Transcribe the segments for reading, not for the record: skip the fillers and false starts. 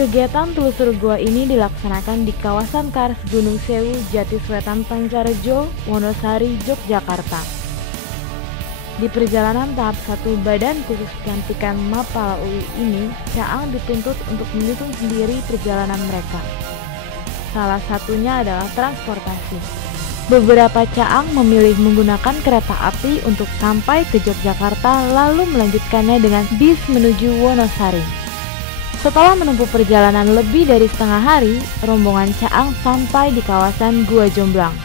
Kegiatan telusur gua ini dilaksanakan di kawasan Kars Gunung Sewu, Jatiswetan, Pancarejo, Wonosari, Yogyakarta. Di perjalanan tahap 1 Badan Khusus Pelantikan Mapala UI ini, Caang dituntut untuk menghitung sendiri perjalanan mereka. Salah satunya adalah transportasi. Beberapa Caang memilih menggunakan kereta api untuk sampai ke Yogyakarta lalu melanjutkannya dengan bis menuju Wonosari. Setelah menempuh perjalanan lebih dari setengah hari, rombongan Caang sampai di kawasan Gua Jomblang.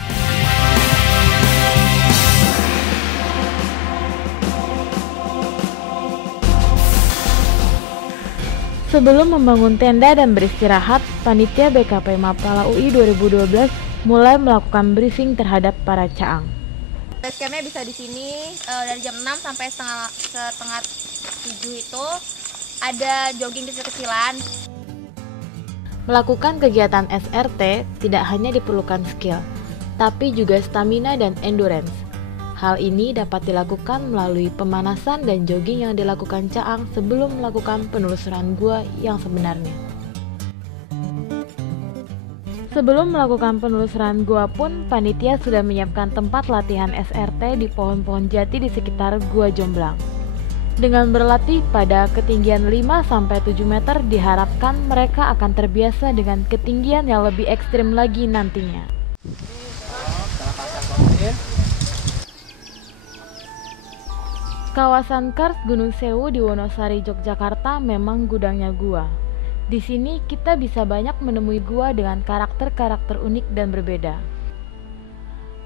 Sebelum membangun tenda dan beristirahat, panitia BKP Mapala UI 2012 mulai melakukan briefing terhadap para Caang. Base campnya bisa di sini dari jam 6 sampai setengah 7 itu ada jogging kecil-kecilan. Melakukan kegiatan SRT tidak hanya diperlukan skill, tapi juga stamina dan endurance. Hal ini dapat dilakukan melalui pemanasan dan jogging yang dilakukan Caang sebelum melakukan penelusuran gua yang sebenarnya. Sebelum melakukan penelusuran gua pun, panitia sudah menyiapkan tempat latihan SRT di pohon-pohon jati di sekitar Gua Jomblang. Dengan berlatih pada ketinggian 5-7 meter, diharapkan mereka akan terbiasa dengan ketinggian yang lebih ekstrim lagi nantinya. Kawasan Kars Gunung Sewu di Wonosari, Yogyakarta memang gudangnya gua. Di sini kita bisa banyak menemui gua dengan karakter-karakter unik dan berbeda.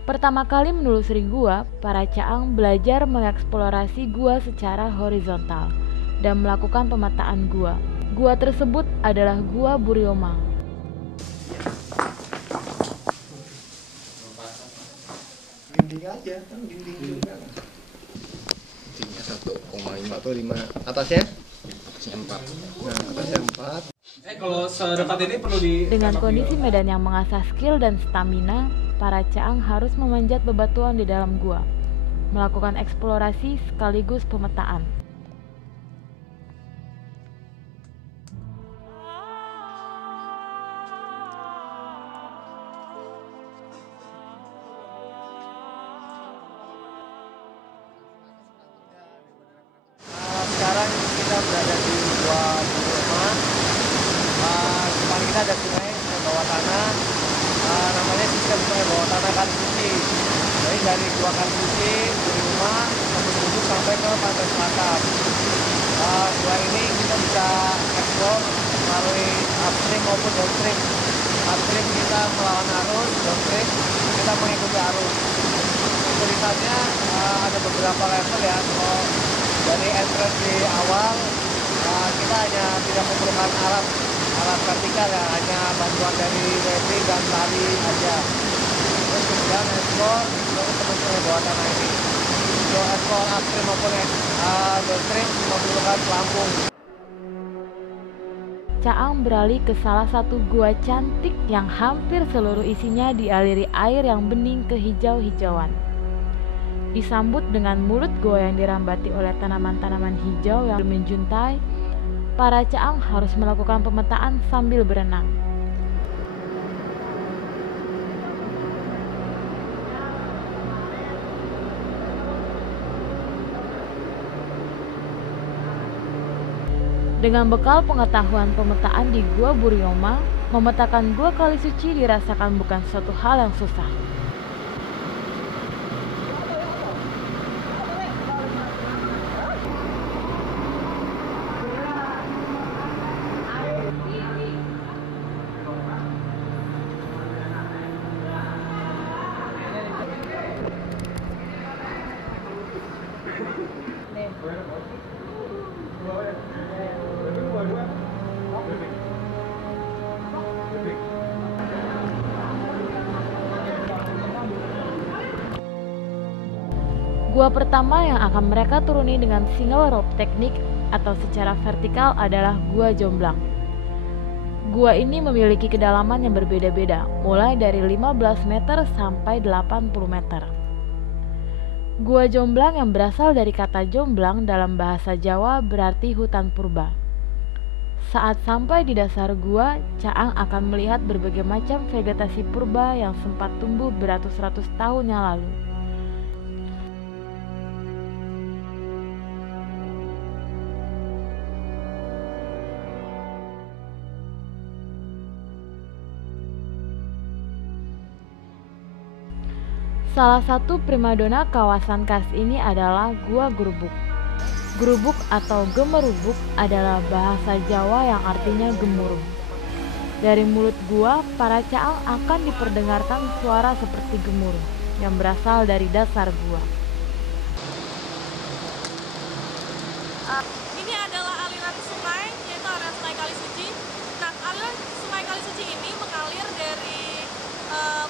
Pertama kali menelusuri gua, para Caang belajar mengeksplorasi gua secara horizontal dan melakukan pemetaan gua. Gua tersebut adalah Gua Buryoma. Dinding aja, kan dinding juga. Tingginya 1,5 atau 5 atasnya? Atasnya 4. Nah, atasnya 4. Kalau sedekat ini perlu Dengan kondisi medan yang mengasah skill dan stamina, para Caang harus memanjat bebatuan di dalam gua, melakukan eksplorasi sekaligus pemetaan. Sekarang kita berada di Gua Buryoma. Depan kita ada sungai bawah tanah. Namanya sistem sungai bawah tanah Karsusi. Jadi dari Gua Karsusi, Buryoma, menuju sampai ke pantai selatan. Gua ini kita bisa explore melalui upstream maupun downstream. Upstream kita melawan arus, downstream kita mengikuti arus. Tulisannya ada beberapa level ya. Kalau dari entrance di awal kita hanya tidak memerlukan alat vertikal ya, hanya bantuan dari webbing dan tali aja. Terus kemudian explore teman-teman bawah tanah ini. Untuk explore upstream maupun downstream memerlukan pelampung. Caang beralih ke salah satu gua cantik yang hampir seluruh isinya dialiri air yang bening kehijau-hijauan. Disambut dengan mulut gua yang dirambati oleh tanaman-tanaman hijau yang menjuntai, para Caang harus melakukan pemetaan sambil berenang. Dengan bekal pengetahuan pemetaan di Gua Buryoma, memetakan Gua Kali Suci dirasakan bukan suatu hal yang susah. Gua pertama yang akan mereka turuni dengan single rope teknik atau secara vertikal adalah Gua Jomblang. Gua ini memiliki kedalaman yang berbeda-beda, mulai dari 15 meter sampai 80 meter. Gua Jomblang yang berasal dari kata jomblang dalam bahasa Jawa berarti hutan purba. Saat sampai di dasar gua, Caang akan melihat berbagai macam vegetasi purba yang sempat tumbuh beratus-ratus tahun yang lalu. Salah satu primadona kawasan Kars ini adalah Gua Gerubuk. Gerubuk atau gemerubuk adalah bahasa Jawa yang artinya gemuruh. Dari mulut gua, para caang akan diperdengarkan suara seperti gemuruh yang berasal dari dasar gua. Ini adalah aliran sungai, yaitu aliran Sungai Kalisuci. Nah, aliran Sungai Kalisuci ini mengalir dari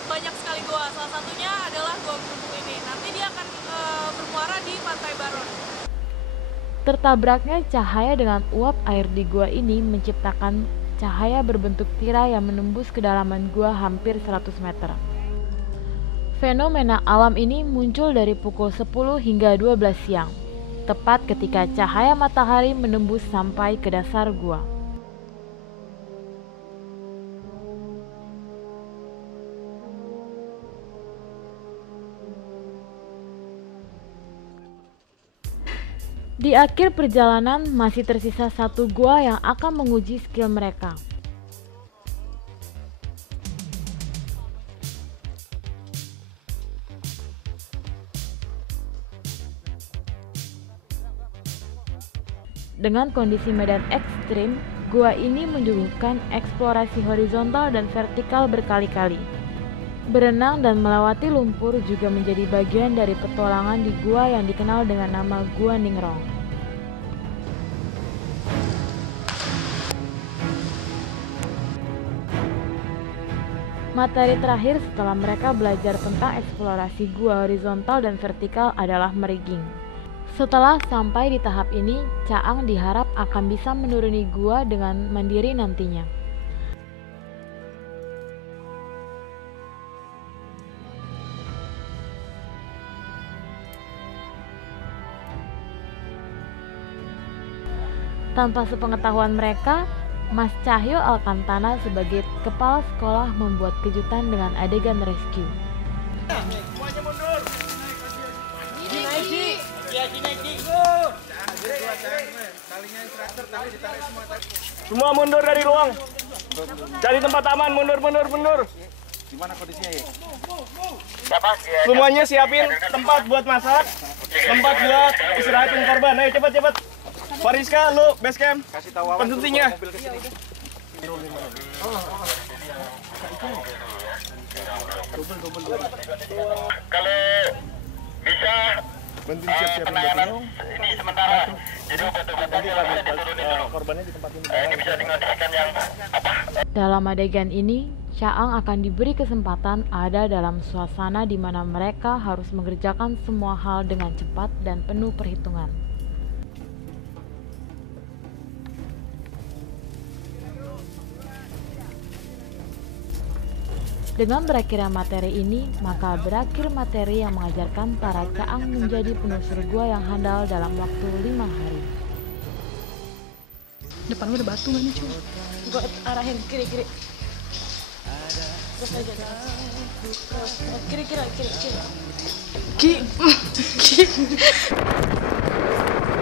banyak sekali gua. Salah satunya adalah Gua Gerubuk ini. Nanti dia akan bermuara di Pantai Baron. Tertabraknya cahaya dengan uap air di gua ini menciptakan cahaya berbentuk tirai yang menembus kedalaman gua hampir 100 meter. Fenomena alam ini muncul dari pukul 10 hingga 12 siang, tepat ketika cahaya matahari menembus sampai ke dasar gua. Di akhir perjalanan masih tersisa satu gua yang akan menguji skill mereka. Dengan kondisi medan ekstrim, gua ini menyuguhkan eksplorasi horizontal dan vertikal berkali-kali. Berenang dan melewati lumpur juga menjadi bagian dari petualangan di gua yang dikenal dengan nama Gua Ningrong. Materi terakhir setelah mereka belajar tentang eksplorasi gua horizontal dan vertikal adalah merigging. Setelah sampai di tahap ini, Caang diharap akan bisa menuruni gua dengan mandiri nantinya. Tanpa sepengetahuan mereka, Mas Cahyo Alkantana sebagai kepala sekolah membuat kejutan dengan adegan rescue. Semuanya mundur. Semua mundur dari ruang. Cari tempat aman, mundur. Gimana kondisinya ya? Semuanya siapin tempat buat masak, tempat buat istirahatin korban. Ayo cepet. Fariska, lu base camp. Kasih tahu pentuntinya. Kalau bisa penanganan ini sementara, jadi obat-obatannya bisa diturunin dulu. Korbannya di tempat ini. Ini bisa dikondisikan yang apa? Dalam adegan ini, Caang akan diberi kesempatan ada dalam suasana di mana mereka harus mengerjakan semua hal dengan cepat dan penuh perhitungan. Dengan berakhirnya materi ini, maka berakhir materi yang mengajarkan para caang menjadi penelusur gua yang handal dalam waktu 5 hari. Depan lu ada batu nggak nih, cuy? Gua arahin kiri. Terus aja. Kiri.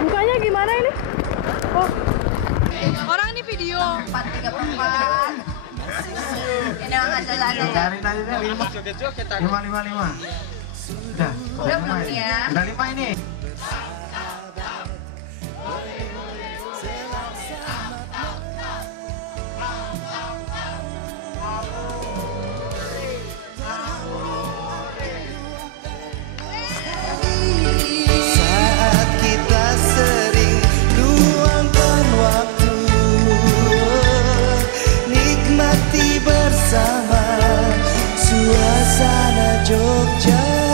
Mukanya gimana ini? Oh. Orang ini video. 434. Ini orang ada. Dari tadi 5. Udah belum ya? Udah 5 ini. Saat kita sering luangkan waktu, nikmati bersama suasana Jogja.